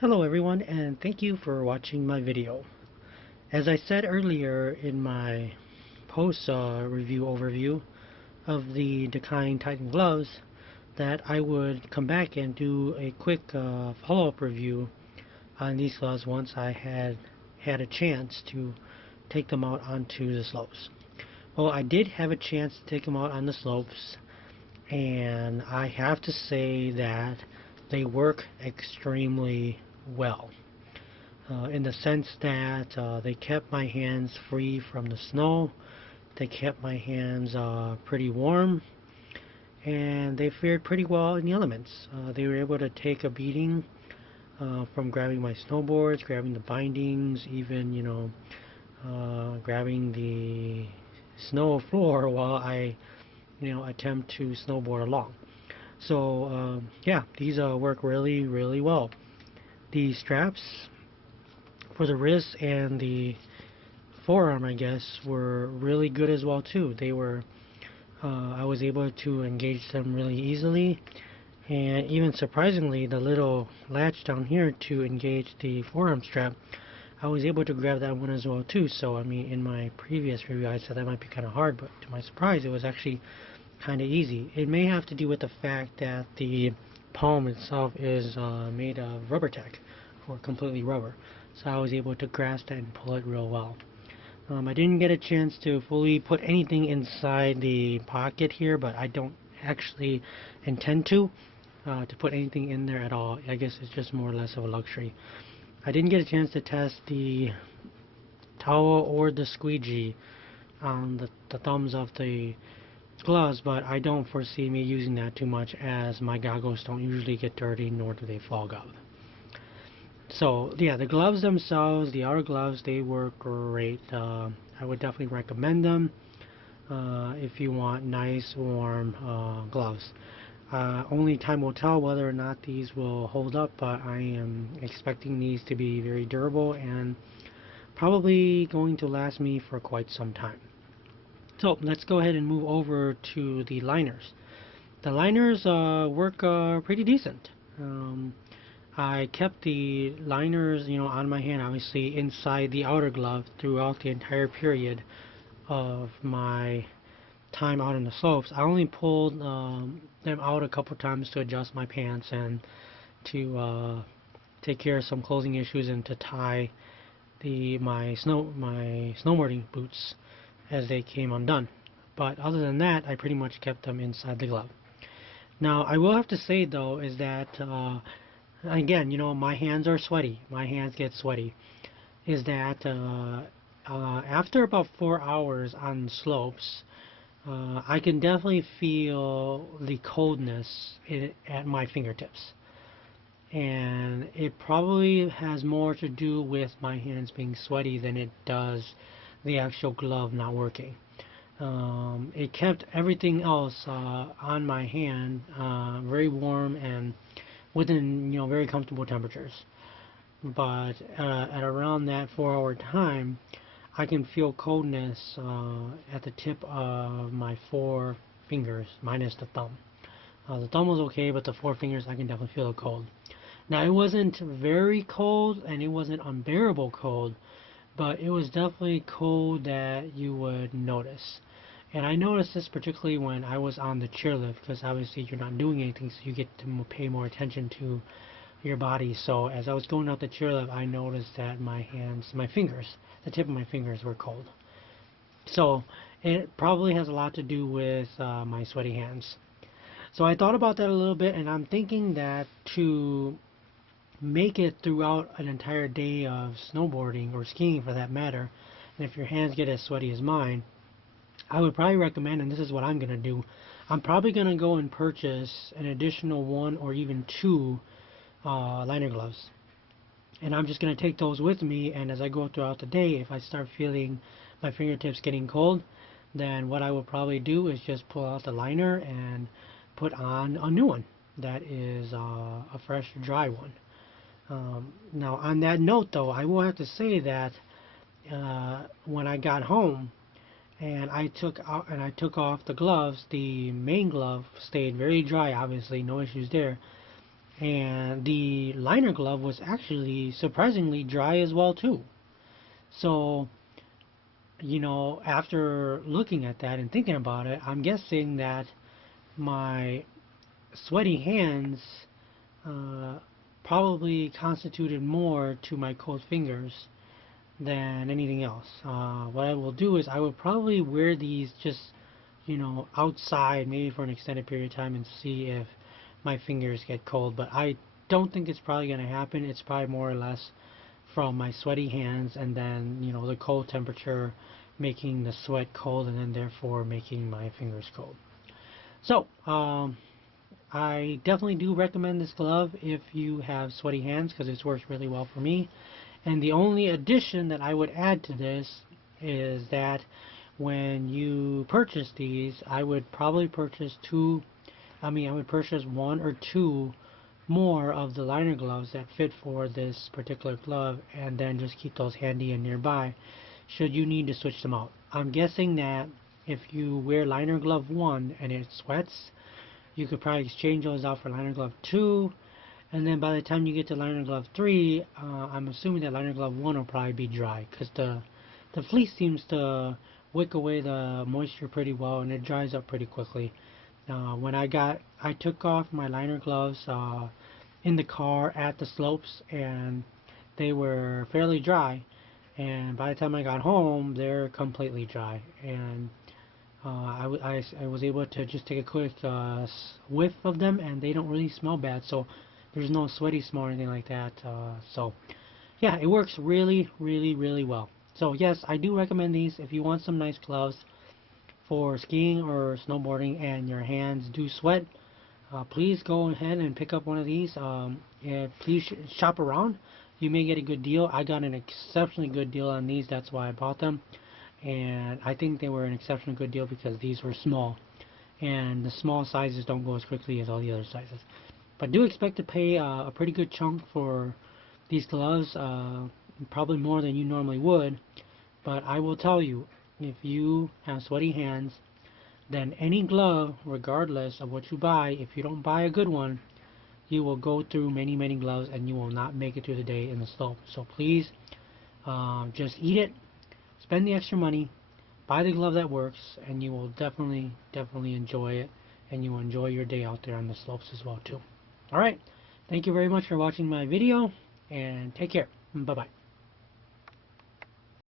Hello everyone, and thank you for watching my video. As I said earlier in my post review overview of the Dakine Titan gloves, that I would come back and do a quick follow-up review on these gloves once I had a chance to take them out onto the slopes. Well, I did have a chance to take them out on the slopes, and I have to say that they work extremely well. In the sense that they kept my hands free from the snow, they kept my hands pretty warm, and they fared pretty well in the elements. They were able to take a beating from grabbing my snowboards, grabbing the bindings, even, grabbing the snow floor while I, attempt to snowboard along. So, yeah, these work really, really well. The straps for the wrist and the forearm, I guess, were really good as well too. They were, I was able to engage them really easily, and even surprisingly, the little latch down here to engage the forearm strap, I was able to grab that one as well too. So I mean, in my previous review I said that might be kind of hard, but to my surprise it was actually kind of easy. It may have to do with the fact that the palm itself is made of rubber tack, or completely rubber, so I was able to grasp that and pull it real well. I didn't get a chance to fully put anything inside the pocket here, but I don't actually intend to put anything in there at all. I guess it's just more or less of a luxury. I didn't get a chance to test the towel or the squeegee on the thumbs of the gloves, but I don't foresee me using that too much, as my goggles don't usually get dirty, nor do they fog up. So yeah, the gloves themselves, the outer gloves, they work great. I would definitely recommend them if you want nice warm gloves. Only time will tell whether or not these will hold up, but I am expecting these to be very durable and probably going to last me for quite some time. So let's go ahead and move over to the liners. The liners work pretty decent. I kept the liners, on my hand, obviously inside the outer glove throughout the entire period of my time out on the slopes. I only pulled them out a couple times to adjust my pants and to take care of some closing issues, and to tie my snowboarding boots as they came undone. But other than that, I pretty much kept them inside the glove. Now, I will have to say though is that again, my hands are sweaty. My hands get sweaty. Is that after about 4 hours on slopes, I can definitely feel the coldness at my fingertips. And it probably has more to do with my hands being sweaty than it does the actual glove not working. It kept everything else on my hand very warm and within very comfortable temperatures. But at around that 4 hour time, I can feel coldness at the tip of my four fingers, minus the thumb. The thumb was okay, but the four fingers I can definitely feel the cold. Now, it wasn't very cold and it wasn't unbearable cold, but it was definitely cold that you would notice. And I noticed this particularly when I was on the chairlift, because obviously you're not doing anything, so you get to pay more attention to your body. So as I was going out the chairlift, I noticed that my hands, my fingers, the tip of my fingers were cold. So it probably has a lot to do with my sweaty hands. So I thought about that a little bit, and I'm thinking that to make it throughout an entire day of snowboarding, or skiing for that matter, and if your hands get as sweaty as mine, I would probably recommend, and this is what I'm going to do, I'm probably going to go and purchase an additional one or even two liner gloves. And I'm just going to take those with me, and as I go throughout the day, if I start feeling my fingertips getting cold, then what I will probably do is just pull out the liner and put on a new one that is a fresh, dry one. Now, on that note, though, I will have to say that when I got home and I took off the gloves, the main glove stayed very dry. Obviously, no issues there. And the liner glove was actually surprisingly dry as well too. So, after looking at that and thinking about it, I'm guessing that my sweaty hands uh, probably constituted more to my cold fingers than anything else. What I will do is I will probably wear these just, outside maybe for an extended period of time and see if my fingers get cold. But I don't think it's probably going to happen. It's probably more or less from my sweaty hands and then, the cold temperature making the sweat cold and then therefore making my fingers cold. So, I definitely do recommend this glove if you have sweaty hands because it's worked really well for me. And the only addition that I would add to this is that when you purchase these, I would probably purchase I would purchase one or two more of the liner gloves that fit for this particular glove and then just keep those handy and nearby should you need to switch them out. I'm guessing that if you wear liner glove 1 and it sweats, you could probably exchange those out for liner glove 2, and then by the time you get to liner glove 3, I'm assuming that liner glove 1 will probably be dry because the fleece seems to wick away the moisture pretty well and it dries up pretty quickly. When I took off my liner gloves in the car at the slopes and they were fairly dry, and by the time I got home they're completely dry, and I was able to just take a quick whiff of them and they don't really smell bad, so there's no sweaty smell or anything like that. So yeah, it works really really well. So yes, I do recommend these if you want some nice gloves for skiing or snowboarding and your hands do sweat. Please go ahead and pick up one of these. Please shop around. You may get a good deal. I got an exceptionally good deal on these. That's why I bought them. And I think they were an exceptionally good deal because these were small. And the small sizes don't go as quickly as all the other sizes. But do expect to pay a pretty good chunk for these gloves. Probably more than you normally would. But I will tell you, if you have sweaty hands, then any glove, regardless of what you buy, if you don't buy a good one, you will go through many gloves and you will not make it through the day in the slope. So please, just eat it, spend the extra money, buy the glove that works, and you will definitely enjoy it, and you will enjoy your day out there on the slopes as well too. Alright, thank you very much for watching my video, and take care. Bye bye.